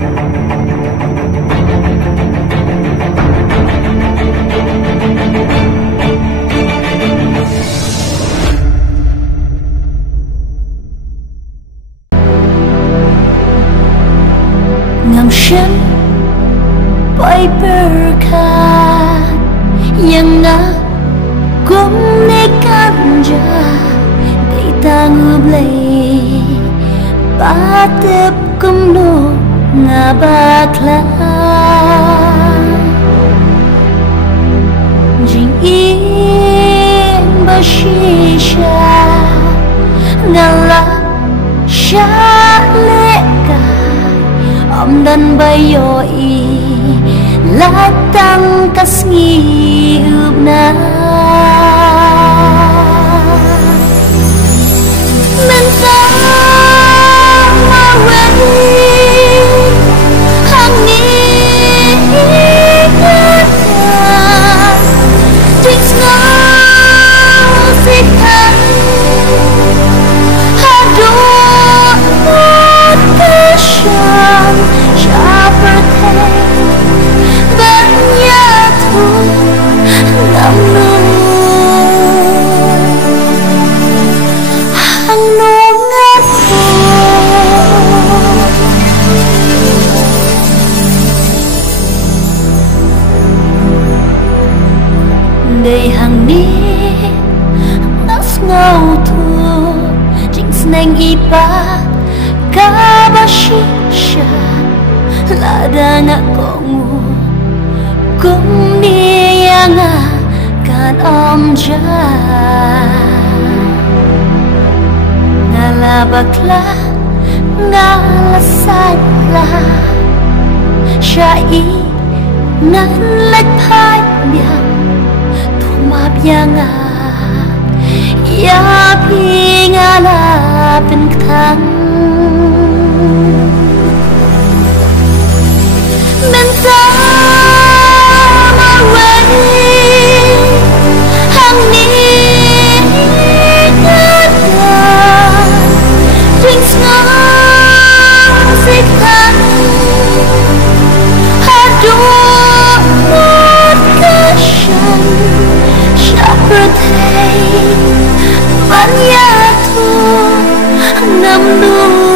ngầm sân bay berkat yang na kum ne kanja dei tangu blei patep kum no ngabakla jing in bashisha ngala shaleka om dan bayo i latang kasngi ubna menta mawai hangin ingatan jings ngau sitan hadut kashan syaperteh banyak tuh namun đầy hàng ni nas ngau thu chính sneng ipa kabashisha lada nga kongu kum niya nga kan omja ngala bakla ngala sadla syai nan lagpai biang mabiyanga ya pingala penkang menta mawai hangni kada dings ngasikan hadut kashan Syaperteh banyak tuh namnu